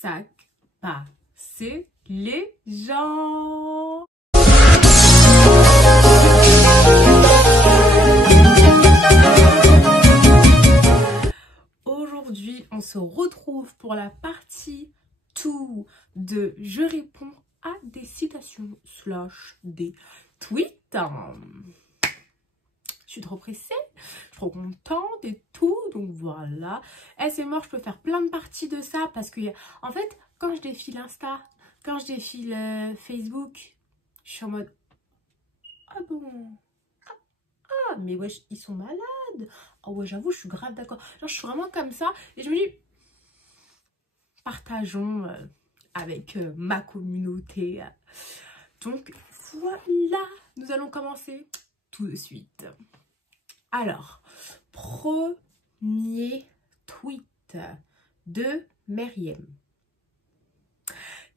sac passer les gens. Aujourd'hui, on se retrouve pour la partie 2 de Je réponds à des citations / des tweets. Je suis trop pressée, je suis trop contente et tout, donc voilà. C'est mort, je peux faire plein de parties de ça parce que, en fait, quand je défile Insta, quand je défile Facebook, je suis en mode, ah bon, ah mais wesh, ils sont malades. Oh ouais, j'avoue, je suis grave d'accord. Genre, je suis vraiment comme ça et je me dis, partageons avec ma communauté. Donc voilà, nous allons commencer tout de suite. Alors, premier tweet de Meriem.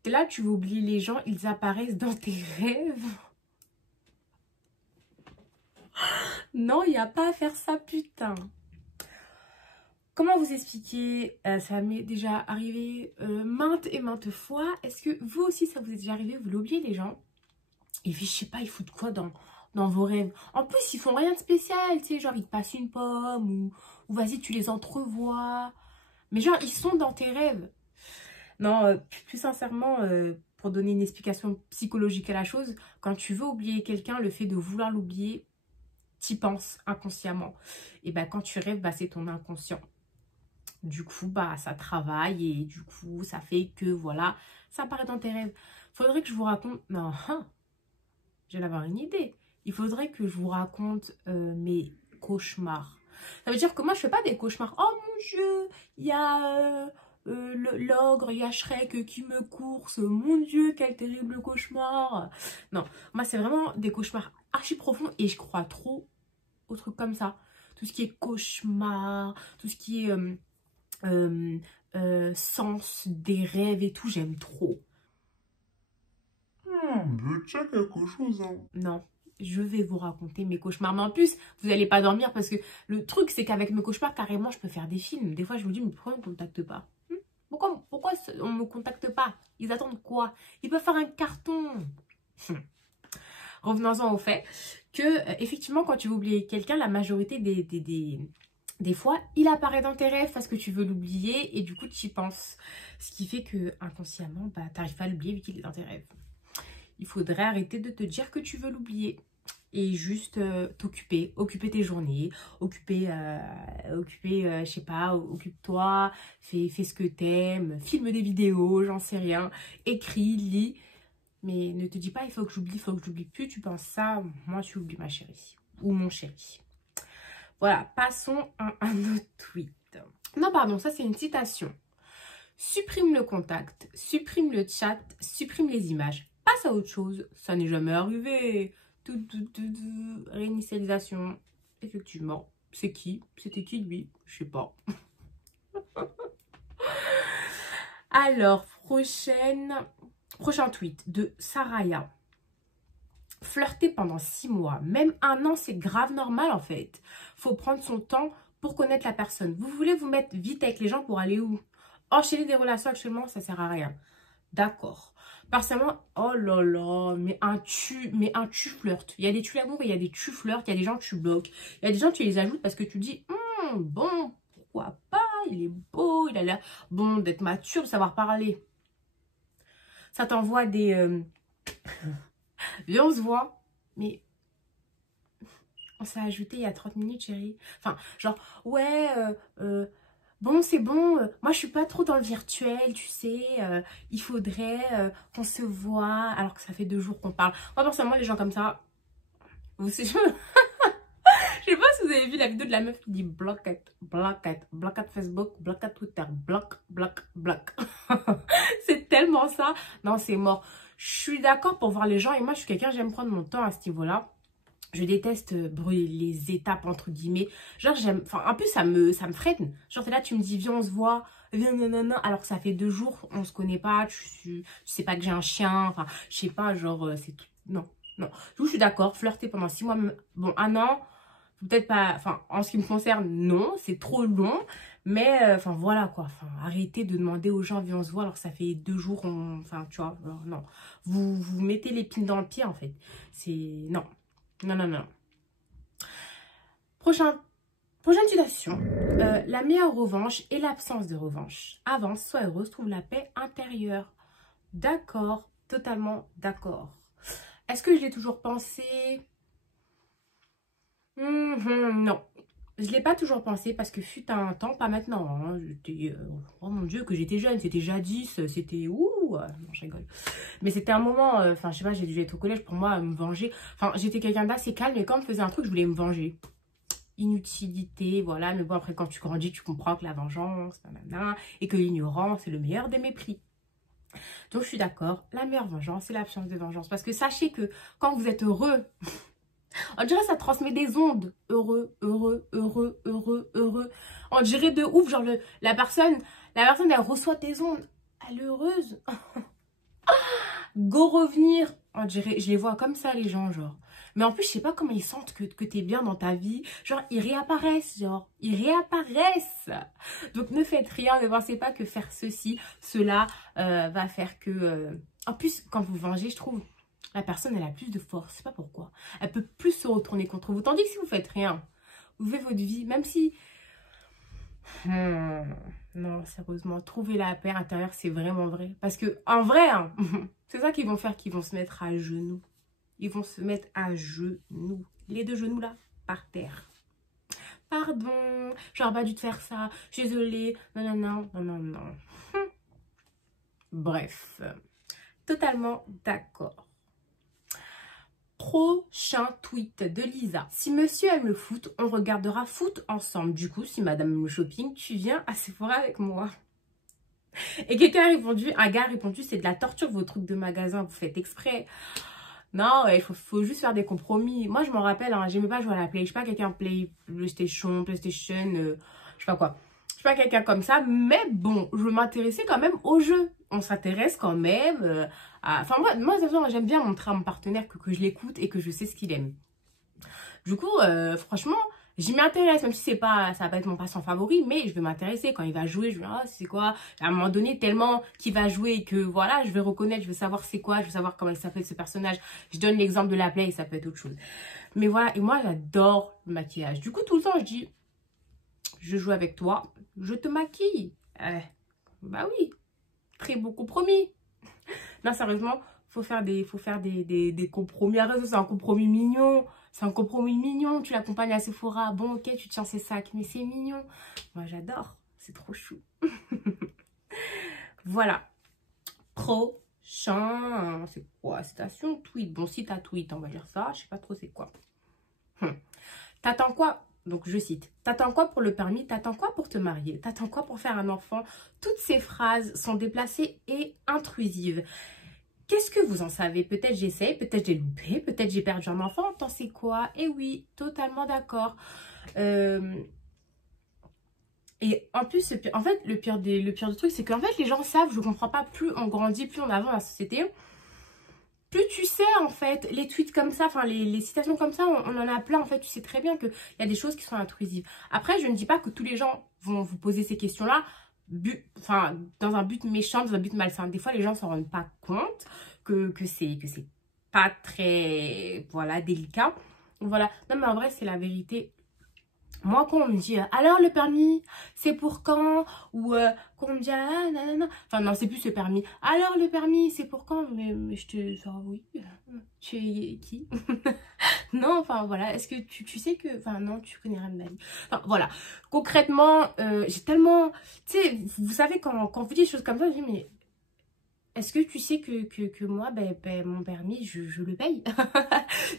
Là, tu vas oublier les gens, ils apparaissent dans tes rêves. Non, il n'y a pas à faire ça, putain. Comment vous expliquer? Ça m'est déjà arrivé maintes et maintes fois. Est-ce que vous aussi, ça vous est déjà arrivé? Vous l'oubliez, les gens? Et puis, je sais pas, ils foutent quoi dans vos rêves? En plus, ils font rien de spécial, tu sais, genre, ils te passent une pomme ou vas-y, tu les entrevois. Mais genre, ils sont dans tes rêves. Non, plus sincèrement, pour donner une explication psychologique à la chose, quand tu veux oublier quelqu'un, le fait de vouloir l'oublier, t'y penses inconsciemment. Et bah, quand tu rêves, bah, c'est ton inconscient. Du coup, bah, ça travaille et du coup, ça fait que, voilà, ça apparaît dans tes rêves. Faudrait que je vous raconte... Non, je viens d'avoir une idée. Il faudrait que je vous raconte mes cauchemars. Ça veut dire que moi, je fais pas des cauchemars. Oh mon Dieu, il y a l'ogre, il y a Shrek qui me course. Mon Dieu, quel terrible cauchemar. Non, moi, c'est vraiment des cauchemars archi profonds et je crois trop aux trucs comme ça. Tout ce qui est cauchemar, tout ce qui est sens des rêves et tout, j'aime trop. Je tiens quelque chose, hein. Non, je vais vous raconter mes cauchemars. Mais en plus, vous n'allez pas dormir parce que le truc, c'est qu'avec mes cauchemars, carrément, je peux faire des films. Des fois, je me dis, mais pourquoi on ne me contacte pas? Pourquoi on ne me contacte pas? Ils attendent quoi? Ils peuvent faire un carton. Revenons-en au fait que, effectivement, quand tu veux oublier quelqu'un, la majorité des fois, il apparaît dans tes rêves parce que tu veux l'oublier et du coup, tu y penses. Ce qui fait que, inconsciemment, bah, tu n'arrives pas à l'oublier vu qu'il est dans tes rêves. Il faudrait arrêter de te dire que tu veux l'oublier et juste t'occuper, occuper tes journées, je sais pas, occupe-toi, fais ce que t'aimes, filme des vidéos, j'en sais rien, écris, lis, mais ne te dis pas il faut que j'oublie plus, tu penses ça, moi tu oublies ma chérie ou mon chéri. Voilà, passons à un autre tweet. Non, pardon, ça c'est une citation. Supprime le contact, supprime le chat, supprime les images. Passe à autre chose, ça n'est jamais arrivé. Réinitialisation, effectivement. C'est qui? C'était qui lui? Je sais pas. Alors, prochain tweet de Saraya. Flirter pendant 6 mois, même 1 an, c'est grave normal en fait. Faut prendre son temps pour connaître la personne. Vous voulez vous mettre vite avec les gens pour aller où? Enchaîner des relations actuellement, ça sert à rien. D'accord. Personnellement, oh là là, mais un tu flirtes. Il y a des tu l'amour et il y a des tu flirtes. Il y a des gens que tu bloques. Il y a des gens que tu les ajoutes parce que tu dis, bon, pourquoi pas, il est beau, il a l'air bon d'être mature, de savoir parler. Ça t'envoie des... Viens, on se voit. Mais on s'est ajouté il y a 30 minutes, chérie. Enfin, genre, ouais, bon, c'est bon, moi je suis pas trop dans le virtuel, tu sais, il faudrait qu'on se voit alors que ça fait 2 jours qu'on parle. Moi, personnellement, les gens comme ça, vous savez, je sais pas si vous avez vu la vidéo de la meuf qui dit block Facebook, block Twitter, block. C'est tellement ça. Non, c'est mort. Je suis d'accord pour voir les gens et moi, je suis quelqu'un, j'aime prendre mon temps à ce niveau-là. Je déteste brûler les étapes, entre guillemets. Genre, j'aime... Enfin, en plus, ça me freine. Genre, t'es là, tu me dis, viens, on se voit. Viens, nanana. Alors que ça fait 2 jours, on se connaît pas. Tu sais pas que j'ai un chien. Enfin, je sais pas, genre, c'est tout... Non. Du coup, je suis d'accord. Flirter pendant 6 mois. Bon, 1 an. peut-être pas, enfin, en ce qui me concerne, non, c'est trop long. Mais, enfin, voilà, quoi. Enfin, arrêtez de demander aux gens, viens, on se voit, alors que ça fait 2 jours, enfin, tu vois, non. Vous mettez l'épine dans le pied, en fait. C'est, non. Non, non, non. Prochaine citation. La meilleure revanche est l'absence de revanche. Avance, sois heureuse, trouve la paix intérieure. D'accord, totalement d'accord. Est-ce que je l'ai toujours pensé? Non. Je ne l'ai pas toujours pensé parce que fut un temps, pas maintenant. Hein, oh mon Dieu, que j'étais jeune, c'était jadis, c'était ouh, non, je rigole. Mais c'était un moment, enfin, je sais pas, j'ai dû être au collège pour moi, me venger. Enfin, j'étais quelqu'un d'assez calme et quand on me faisait un truc, je voulais me venger. Inutilité, voilà. Mais bon, après, quand tu grandis, tu comprends que la vengeance, nanana, et que l'ignorance est le meilleur des mépris. Donc, je suis d'accord, la meilleure vengeance, c'est l'absence de vengeance. Parce que sachez que quand vous êtes heureux, on dirait que ça transmet des ondes. Heureux, heureux, heureux, heureux, heureux. On dirait de ouf, genre la personne, elle reçoit tes ondes. Elle est heureuse. Go revenir. On dirait, je les vois comme ça, les gens, genre. Mais en plus, je sais pas comment ils sentent que t'es bien dans ta vie. Genre, ils réapparaissent, genre. Ils réapparaissent. Donc, ne faites rien. Ne pensez pas que faire ceci, cela va faire que... En plus, quand vous vengez, je trouve... La personne, elle a plus de force. Je sais pas pourquoi. Elle peut plus se retourner contre vous. Tandis que si vous faites rien, vous vivez votre vie, même si... non, sérieusement, trouver la paix intérieure, c'est vraiment vrai. Parce que, en vrai, hein, c'est ça qu'ils vont faire, qu'ils vont se mettre à genoux. Ils vont se mettre à genoux. Les 2 genoux, là, par terre. Pardon, j'aurais pas dû te faire ça. Je suis désolée. Non, non, non, non, non, non. Bref, totalement d'accord. Prochain tweet de Lisa. Si monsieur aime le foot, on regardera foot ensemble. Du coup, si madame aime le shopping, tu viens à Sephora avec moi. Et quelqu'un a répondu, un gars a répondu, c'est de la torture vos trucs de magasin, vous faites exprès. Non, il faut juste faire des compromis. Moi, je m'en rappelle, hein, j'aimais pas jouer à la Play. Je suis pas quelqu'un PlayStation, je sais pas quoi. Je suis pas quelqu'un comme ça, mais bon, je m'intéressais quand même au jeu. On s'intéresse quand même Enfin, moi de toute façon, j'aime bien montrer à mon partenaire que je l'écoute et que je sais ce qu'il aime. Du coup, franchement, j'y m'intéresse, même si ça va pas être mon passe-temps favori, mais je vais m'intéresser. Quand il va jouer, je vais ah, c'est quoi? À un moment donné, tellement qu'il va jouer et que voilà, je vais reconnaître, je vais savoir c'est quoi, je vais savoir comment il s'appelle ce personnage. Je donne l'exemple de la Play et ça peut être autre chose. Mais voilà, et moi, j'adore le maquillage. Du coup, tout le temps, je dis, je joue avec toi, je te maquille. Bah oui, très beau compromis. Non, sérieusement, faut faire des compromis. Arrête, c'est un compromis mignon. C'est un compromis mignon. Tu l'accompagnes à Sephora. Bon, ok, tu tiens ses sacs, mais c'est mignon. Moi, j'adore. C'est trop chou. Voilà. Prochain. C'est quoi? Citation, tweet. Bon, si t'as tweet, on va dire ça. Je sais pas trop c'est quoi. T'attends quoi? Donc, je cite. T'attends quoi pour le permis? T'attends quoi pour te marier? T'attends quoi pour faire un enfant? Toutes ces phrases sont déplacées et intrusives. Qu'est-ce que vous en savez? Peut-être j'essaie, peut-être j'ai loupé, peut-être j'ai perdu un enfant. T'en sais quoi? Eh oui, totalement d'accord. Et en plus, en fait, le pire du truc, c'est qu'en fait, les gens savent, je comprends pas, plus on grandit, plus on avance dans la société. Plus tu sais, en fait, les tweets comme ça, enfin, les citations comme ça, on en a plein, en fait, tu sais très bien qu'il y a des choses qui sont intrusives. Après, je ne dis pas que tous les gens vont vous poser ces questions-là, dans un but méchant, dans un but malsain. Des fois, les gens ne s'en rendent pas compte que c'est pas très, voilà, délicat. Voilà. Non, mais en vrai, c'est la vérité. Moi, quand on me dit « Alors, le permis, c'est pour quand ?» Ou quand on me dit « Ah, nanana » Enfin, non, c'est plus le permis. « Alors, le permis, c'est pour quand ?» Mais je te... Enfin, oui. Tu es qui? Non, enfin, voilà. Est-ce que tu sais que... Enfin, non, tu connais rien de ma vie. Enfin, voilà. Concrètement, j'ai tellement... Tu sais, vous savez, quand vous dites des choses comme ça, je dis « Mais... » Est-ce que tu sais que moi, mon permis, je le paye.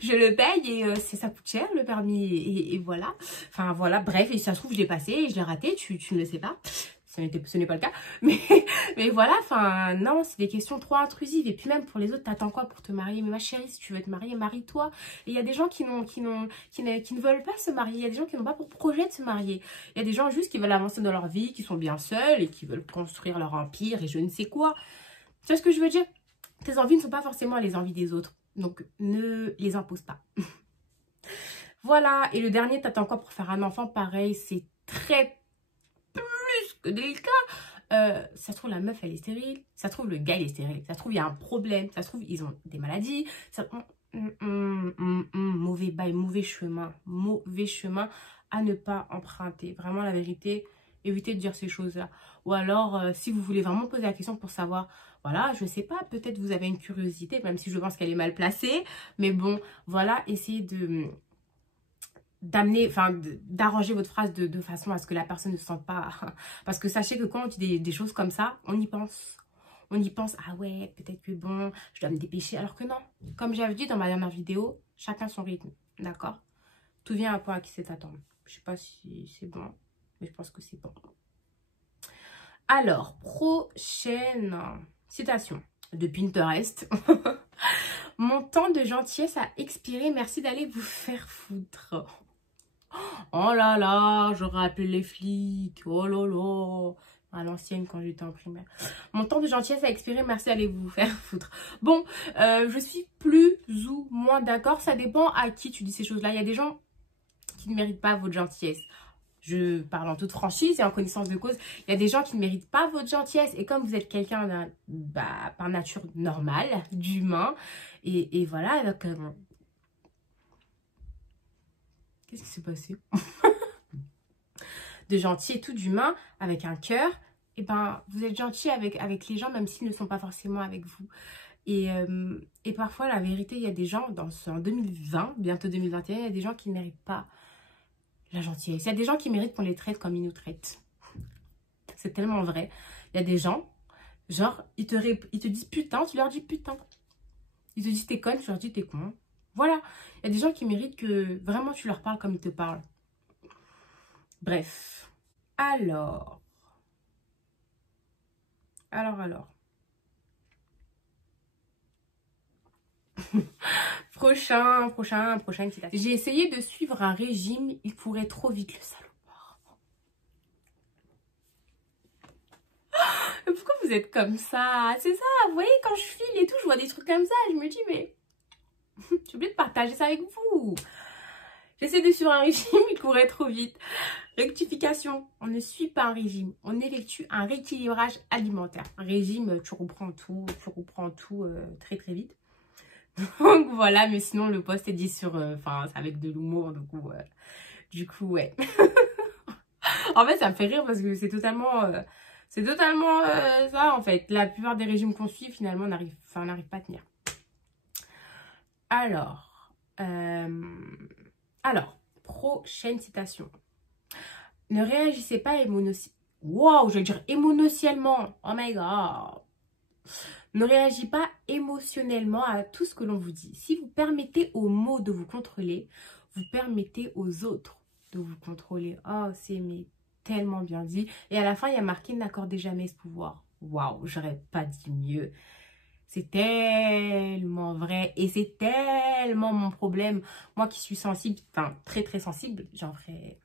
Je le paye et ça coûte cher le permis et voilà. Enfin voilà, bref, et ça se trouve, je l'ai passé et je l'ai raté, tu ne le sais pas. Ce n'est pas le cas. Mais voilà, enfin non, c'est des questions trop intrusives. Et puis même pour les autres, t'attends quoi pour te marier? Mais ma chérie, si tu veux te marier, marie-toi. Et il y a des gens qui ne veulent pas se marier. Il y a des gens qui n'ont pas pour projet de se marier. Il y a des gens juste qui veulent avancer dans leur vie, qui sont bien seuls et qui veulent construire leur empire et je ne sais quoi. Tu vois ce que je veux dire? Tes envies ne sont pas forcément les envies des autres. Donc, ne les impose pas. Voilà, et le dernier, t'attends quoi pour faire un enfant? Pareil, c'est très plus que délicat. Ça se trouve, la meuf, elle est stérile. Ça se trouve, le gars, il est stérile. Ça se trouve, il y a un problème. Ça se trouve, ils ont des maladies. Ça... mauvais bail, mauvais chemin. Mauvais chemin à ne pas emprunter. Vraiment, la vérité, évitez de dire ces choses-là. Ou alors, si vous voulez vraiment poser la question pour savoir, voilà, je sais pas, peut-être vous avez une curiosité, même si je pense qu'elle est mal placée. Mais bon, voilà, essayez d'arranger votre phrase de façon à ce que la personne ne se sente pas. Parce que sachez que quand on dit des choses comme ça, on y pense. On y pense, ah ouais, peut-être que bon, je dois me dépêcher. Alors que non, comme j'avais dit dans ma dernière vidéo, chacun son rythme, d'accord? Tout vient à point à qui c'est attendre. Je sais pas si c'est bon, mais je pense que c'est bon. Alors, prochaine citation de Pinterest. Mon temps de gentillesse a expiré, merci d'aller vous faire foutre. Oh là là, j'aurais appelé les flics. Oh là là. À l'ancienne quand j'étais en primaire. Mon temps de gentillesse a expiré, merci d'aller vous faire foutre. Bon, je suis plus ou moins d'accord. Ça dépend à qui tu dis ces choses-là. Il y a des gens qui ne méritent pas votre gentillesse. Je parle en toute franchise et en connaissance de cause. Il y a des gens qui ne méritent pas votre gentillesse. Et comme vous êtes quelqu'un par nature normale, d'humain, et voilà, donc... qu'est-ce qui s'est passé? De gentil et tout, d'humain, avec un cœur, et ben vous êtes gentil avec les gens, même s'ils ne sont pas forcément avec vous. Et parfois, la vérité, il y a des gens, en 2020, bientôt 2021, il y a des gens qui ne méritent pas la gentillesse. Il y a des gens qui méritent qu'on les traite comme ils nous traitent. C'est tellement vrai. Il y a des gens, genre, ils te disent putain, tu leur dis putain. Ils te disent t'es conne, tu leur dis t'es con. Voilà. Il y a des gens qui méritent que vraiment tu leur parles comme ils te parlent. Bref. Alors. Prochaine citation. J'ai essayé de suivre un régime, il courait trop vite, le salopard. Pourquoi vous êtes comme ça? C'est ça, vous voyez, quand je file et tout, je vois des trucs comme ça, je me dis, mais j'ai oublié de partager ça avec vous. J'essaie de suivre un régime, il courait trop vite. Rectification, on ne suit pas un régime, on effectue un rééquilibrage alimentaire. Un régime, tu reprends tout très très vite. Donc voilà, mais sinon le post est dit sur, enfin c'est avec de l'humour, du coup ouais. En fait ça me fait rire parce que c'est totalement ça en fait. La plupart des régimes qu'on suit finalement on n'arrive pas à tenir. Alors, prochaine citation. Ne réagissez pas émotionnellement. Oh my god. Ne réagissez pas émotionnellement à tout ce que l'on vous dit. Si vous permettez aux mots de vous contrôler, vous permettez aux autres de vous contrôler. Oh, c'est tellement bien dit. Et à la fin, il y a marqué n'accordez jamais ce pouvoir. Waouh, j'aurais pas dit mieux. C'est tellement vrai et c'est tellement mon problème. Moi qui suis sensible, enfin très très sensible, j'en ferais...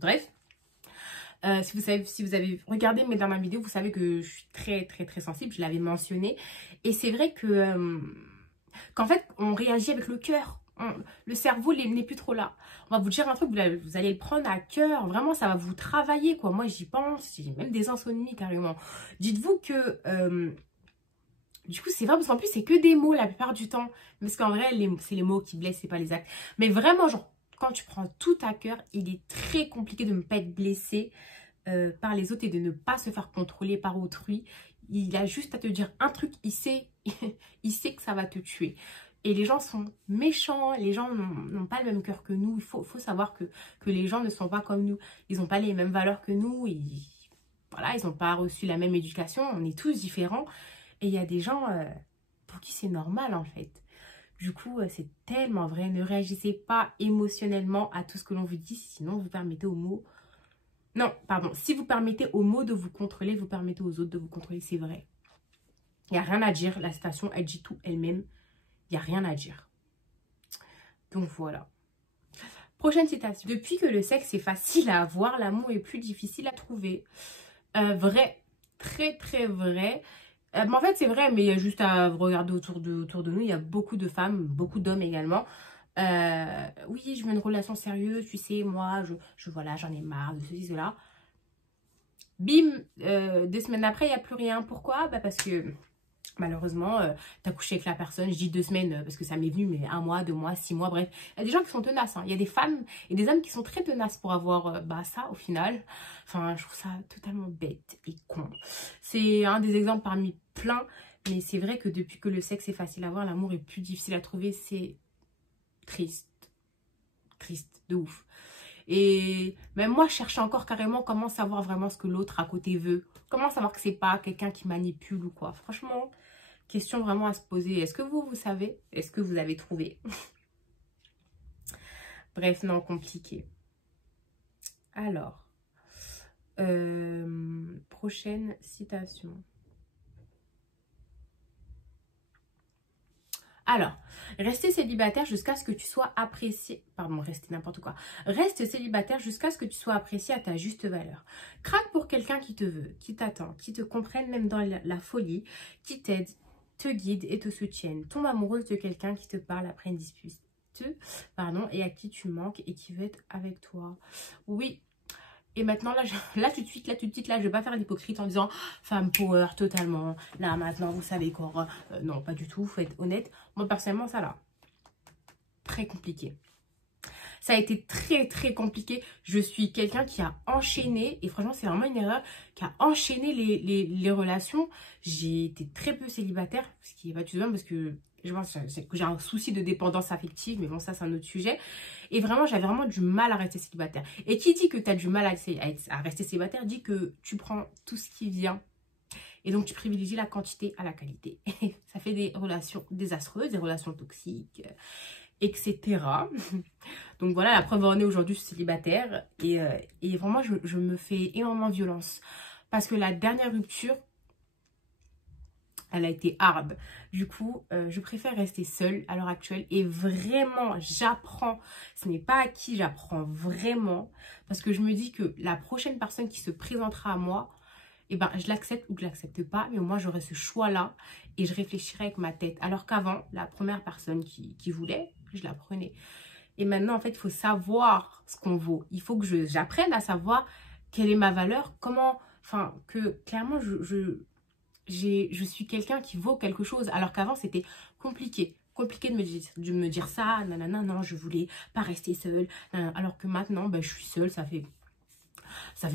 Bref. Si vous avez regardé mes dernières vidéos, vous savez que je suis très très très sensible, je l'avais mentionné. Et c'est vrai que qu'en fait, on réagit avec le cœur. Le cerveau n'est plus trop là. On va vous dire un truc, vous allez le prendre à cœur. Vraiment, ça va vous travailler, quoi. Moi, j'y pense. J'ai même des insomnies, carrément. Dites-vous que... du coup, c'est vrai, parce qu'en plus, c'est que des mots la plupart du temps. Parce qu'en vrai, c'est les mots qui blessent, c'est pas les actes. Mais vraiment, genre, quand tu prends tout à cœur, il est très compliqué de ne pas être blessé par les autres et de ne pas se faire contrôler par autrui. Il a juste à te dire un truc, il sait que ça va te tuer. Et les gens sont méchants, les gens n'ont pas le même cœur que nous. Il faut savoir que les gens ne sont pas comme nous. Ils n'ont pas les mêmes valeurs que nous. Voilà, ils n'ont pas reçu la même éducation. On est tous différents. Et il y a des gens pour qui c'est normal en fait. Du coup, c'est tellement vrai. Ne réagissez pas émotionnellement à tout ce que l'on vous dit. Sinon, vous permettez aux mots... Non, pardon. Si vous permettez aux mots de vous contrôler, vous permettez aux autres de vous contrôler. C'est vrai. Il n'y a rien à dire. La citation, elle dit tout elle-même. Il n'y a rien à dire. Donc voilà. Prochaine citation. Depuis que le sexe est facile à avoir, l'amour est plus difficile à trouver. Vrai. Très, très vrai. En fait, c'est vrai, mais il y a juste à regarder autour de nous. Il y a beaucoup de femmes, beaucoup d'hommes également. Oui, je veux une relation sérieuse, tu sais, moi, voilà, j'en ai marre de ceci, cela. Bim, 2 semaines après, il n'y a plus rien. Pourquoi? Bah parce que malheureusement, tu as couché avec la personne. Je dis 2 semaines parce que ça m'est venu, mais 1 mois, 2 mois, 6 mois, bref. Il y a des gens qui sont tenaces. Hein. Il y a des femmes et des hommes qui sont très tenaces pour avoir ça au final. Enfin, je trouve ça totalement bête et con. C'est un des exemples parmi plein. Mais c'est vrai que depuis que le sexe est facile à avoir, l'amour est plus difficile à trouver. C'est triste. Triste, de ouf. Et même moi, je cherchais encore carrément comment savoir vraiment ce que l'autre à côté veut. Comment savoir que c'est pas quelqu'un qui manipule ou quoi. Franchement, question vraiment à se poser. Est-ce que vous savez? Est-ce que vous avez trouvé? Bref, non, compliqué. Alors, prochaine citation. Alors, rester célibataire jusqu'à ce que tu sois apprécié. Pardon, rester n'importe quoi. Reste célibataire jusqu'à ce que tu sois apprécié à ta juste valeur. Craque pour quelqu'un qui te veut, qui t'attend, qui te comprenne même dans la folie, qui t'aide, te guide et te soutienne. Tombe amoureuse de quelqu'un qui te parle après une dispute, et à qui tu manques et qui veut être avec toi. Oui. Et maintenant, là, tout de suite, je vais pas faire l'hypocrite en disant femme power totalement. Là, maintenant, vous savez quoi. Non, pas du tout, faut être honnête. Moi, personnellement, ça là, très compliqué. Ça a été très, très compliqué. Je suis quelqu'un qui a enchaîné, et franchement, c'est vraiment une erreur, qui a enchaîné les relations. J'ai été très peu célibataire, ce qui est pas tout de même parce que je pense que j'ai un souci de dépendance affective, mais bon, ça, c'est un autre sujet. Et vraiment, j'avais vraiment du mal à rester célibataire. Et qui dit que tu as du mal à rester célibataire, dit que tu prends tout ce qui vient. Et donc, tu privilégies la quantité à la qualité. Ça fait des relations désastreuses, des relations toxiques, etc. Donc voilà, la preuve en est aujourd'hui, je suis célibataire. Et vraiment, je me fais énormément violence. Parce que la dernière rupture, elle a été hard. Du coup, je préfère rester seule à l'heure actuelle. Et vraiment, j'apprends. Ce n'est pas acquis, j'apprends vraiment. Parce que je me dis que la prochaine personne qui se présentera à moi, eh ben, je l'accepte ou que je ne l'accepte pas. Mais au moins, j'aurai ce choix-là. Et je réfléchirai avec ma tête. Alors qu'avant, la première personne qui voulait, je la prenais. Et maintenant, en fait, il faut savoir ce qu'on vaut. Il faut que j'apprenne à savoir quelle est ma valeur. Comment, enfin, que clairement, je suis quelqu'un qui vaut quelque chose, alors qu'avant c'était compliqué de me dire ça, nanana, non, je voulais pas rester seule, alors que maintenant, ben, je suis seule, ça fait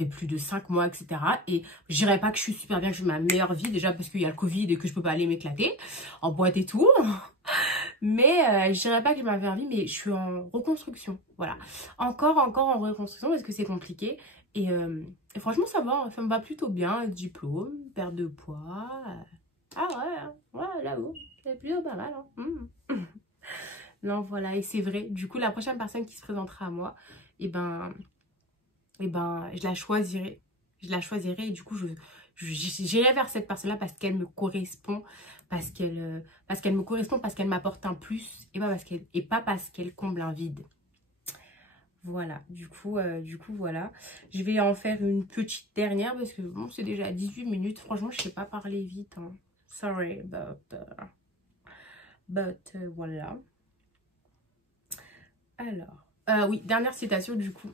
plus de 5 mois, etc. Et je dirais pas que je suis super bien, que je vis ma meilleure vie, déjà parce qu'il y a le Covid et que je peux pas aller m'éclater en boîte et tout, mais je dirais pas que j'ai ma meilleure vie, mais je suis en reconstruction, voilà, encore en reconstruction parce que c'est compliqué. Et franchement, ça me va plutôt bien. Diplôme, perte de poids. Ah ouais, ouais, là-haut, c'est plutôt pas mal. Hein. Non, voilà, et c'est vrai. Du coup, la prochaine personne qui se présentera à moi, je la choisirai. Je la choisirai et du coup, j'irai vers cette personne-là parce qu'elle me correspond. Parce qu'elle me correspond, parce qu'elle m'apporte un plus et pas parce qu'elle comble un vide. Voilà, du coup, voilà. Je vais en faire une petite dernière parce que bon, c'est déjà 18 minutes. Franchement, je ne sais pas parler vite. Hein. Sorry, voilà. Alors, oui, dernière citation du coup.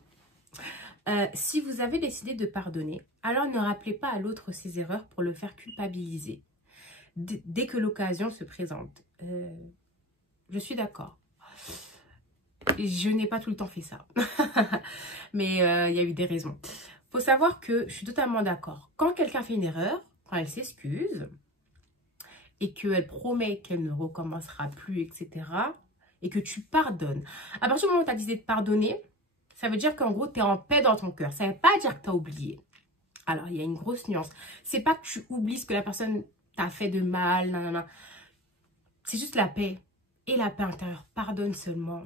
Si vous avez décidé de pardonner, alors ne rappelez pas à l'autre ses erreurs pour le faire culpabiliser. Dès que l'occasion se présente. Je suis d'accord. Je n'ai pas tout le temps fait ça. Mais il y a eu des raisons. Faut savoir que je suis totalement d'accord. Quand quelqu'un fait une erreur, quand elle s'excuse et qu'elle promet qu'elle ne recommencera plus, etc. et que tu pardonnes. À partir du moment où tu as décidé de pardonner, ça veut dire qu'en gros, tu es en paix dans ton cœur. Ça ne veut pas dire que tu as oublié. Alors, il y a une grosse nuance. C'est pas que tu oublies ce que la personne t'a fait de mal. Non. C'est juste la paix. Et la paix intérieure, pardonne seulement.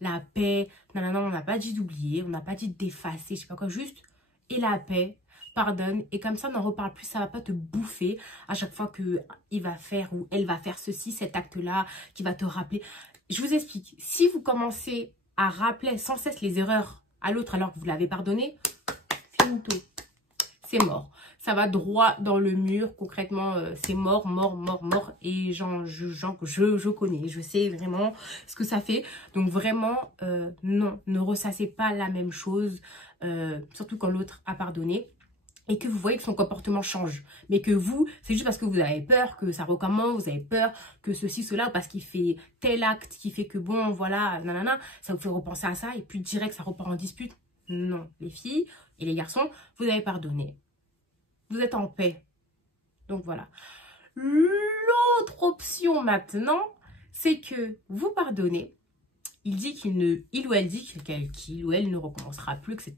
La paix, non, on n'a pas dit d'oublier, on n'a pas dit d'effacer, je sais pas quoi, juste. Et la paix, pardonne. Et comme ça, on n'en reparle plus, ça va pas te bouffer à chaque fois qu'il va faire ou elle va faire ceci, cet acte-là, qui va te rappeler. Je vous explique, si vous commencez à rappeler sans cesse les erreurs à l'autre alors que vous l'avez pardonné, finito. c'est mort. Ça va droit dans le mur. Concrètement, c'est mort, mort, mort, mort. Et je connais, je sais vraiment ce que ça fait. Donc vraiment, non, ne ressassez pas la même chose. Surtout quand l'autre a pardonné. Et que vous voyez que son comportement change. Mais que vous, c'est juste parce que vous avez peur que ça recommence, vous avez peur que ceci, cela, parce qu'il fait tel acte qui fait que bon, voilà, nanana, ça vous fait repenser à ça et puis direct ça repart en dispute. Non, les filles et les garçons, vous avez pardonné. Vous êtes en paix. Donc voilà. L'autre option maintenant, c'est que vous pardonnez. Il ou elle dit qu'il ou elle ne recommencera plus, etc.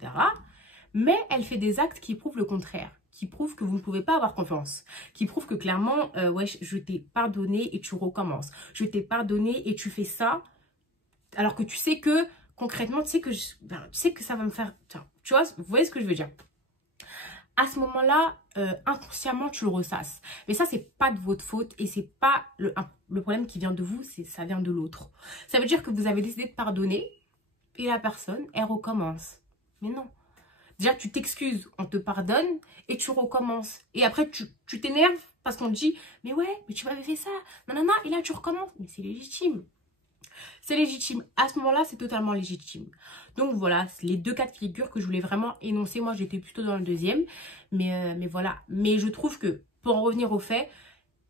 Mais elle fait des actes qui prouvent le contraire, qui prouvent que vous ne pouvez pas avoir confiance, qui prouvent que clairement, ouais, je t'ai pardonné et tu recommences. Je t'ai pardonné et tu fais ça, alors que tu sais que, concrètement, tu sais que ça va me faire... Tu vois, vous voyez ce que je veux dire? À ce moment-là, inconsciemment, tu le ressasses. Mais ça, c'est pas de votre faute et c'est pas le problème qui vient de vous, ça vient de l'autre. Ça veut dire que vous avez décidé de pardonner et la personne, elle recommence. Mais non. Déjà, tu t'excuses, on te pardonne et tu recommences. Et après, tu t'énerves parce qu'on te dit « Mais ouais, mais tu m'avais fait ça, nanana, et là, tu recommences. » Mais c'est légitime. C'est légitime. À ce moment-là, c'est totalement légitime. Donc voilà, c'est les deux cas de figure que je voulais vraiment énoncer. Moi, j'étais plutôt dans le deuxième. Mais voilà. Mais je trouve que, pour en revenir au fait,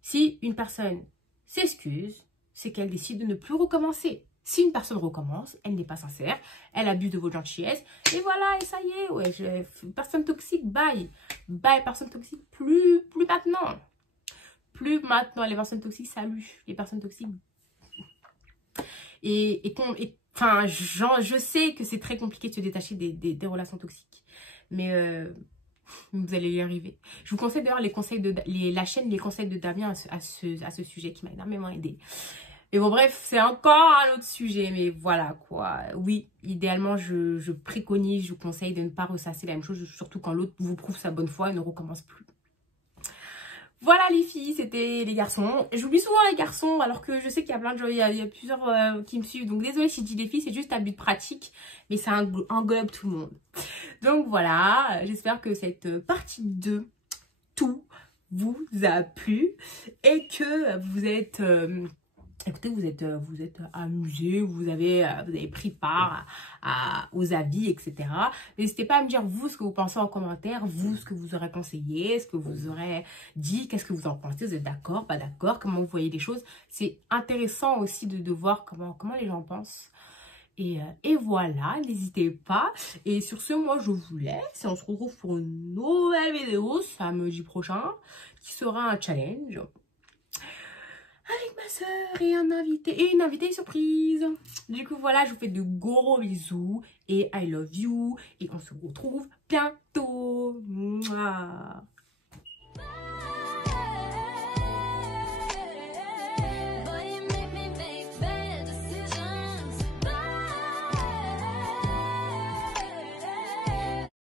si une personne s'excuse, c'est qu'elle décide de ne plus recommencer. Si une personne recommence, elle n'est pas sincère, elle abuse de votre gentillesse, et voilà, et ça y est, ouais, personne toxique, bye. Bye, personne toxique, plus maintenant. Plus maintenant, les personnes toxiques, salut. Les personnes toxiques. Enfin, je sais que c'est très compliqué de se détacher des relations toxiques. Mais vous allez y arriver. Je vous conseille d'ailleurs la chaîne Les Conseils de Damien à ce sujet qui m'a énormément aidé. Et bon, bref, c'est encore un autre sujet, mais voilà quoi. Oui, idéalement, je préconise, je vous conseille de ne pas ressasser la même chose, surtout quand l'autre vous prouve sa bonne foi et ne recommence plus. Voilà les filles, c'était les garçons. J'oublie souvent les garçons, alors que je sais qu'il y a plein de gens, il y a plusieurs qui me suivent. Donc désolée si je dis les filles, c'est juste à but pratique, mais ça englobe tout le monde. Donc voilà, j'espère que cette partie 2, tout, vous a plu et que vous êtes... écoutez, vous êtes amusés, vous avez pris part aux avis, etc. N'hésitez pas à me dire, vous, ce que vous pensez en commentaire, vous, ce que vous aurez conseillé, ce que vous aurez dit, qu'est-ce que vous en pensez, vous êtes d'accord, pas d'accord, comment vous voyez les choses. C'est intéressant aussi de voir comment les gens pensent. Et voilà, n'hésitez pas. Et sur ce, moi, je vous laisse. Et on se retrouve pour une nouvelle vidéo samedi prochain, qui sera un challenge avec ma soeur et une invitée surprise. Du coup, voilà, je vous fais de gros bisous et I love you. Et on se retrouve bientôt. Mouah.